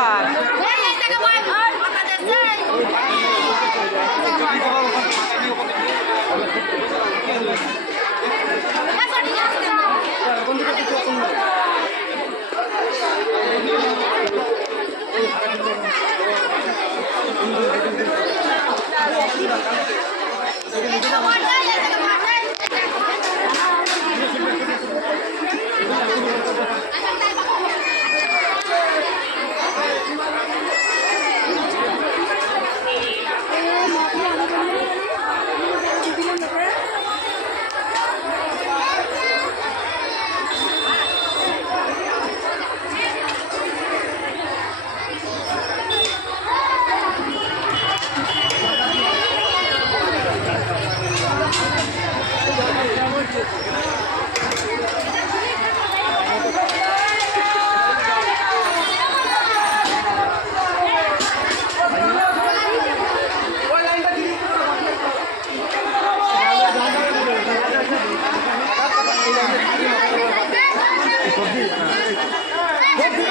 job. 真的。